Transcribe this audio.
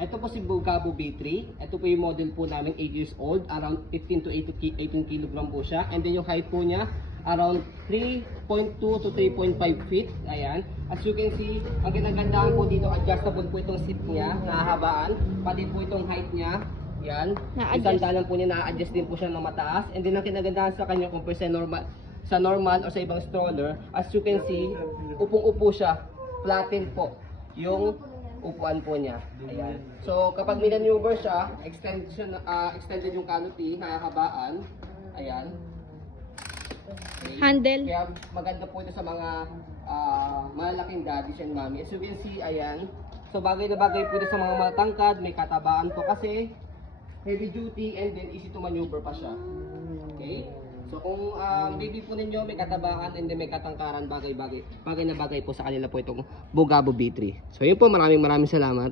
Ito po si Bugabo B3. Ito po yung model po namin 8 years old. Around 15 to 18 kg po siya. And then yung height po niya, around 3.2 to 3.5 feet. Ayan. As you can see, ang ginagandahan po dito, adjustable po itong seat niya, nahahabaan. Pati po itong height niya. Yan. Isang dalan po niya, na-adjust din po siya ng mataas. And then ang kinagandahan sa kanya, compare sa normal o sa ibang stroller, as you can see, upong-upo siya. Flatten po yung upuan po niya. Ayan. So kapag minaneuver siya, extended yung canopy, nahahabaan. Ayan. Okay. Handle. Kaya maganda po ito sa mga malaking daddies and mommy. As you can see, ayan. So bagay na bagay po ito sa mga matangkad, may katabaan po kasi heavy duty and then easy to maneuver pa siya. Okay? So kung baby po ninyo may katabaan and then may katangkaran, bagay na bagay po sa kanila po itong Bugabo B3. So yun po, maraming salamat.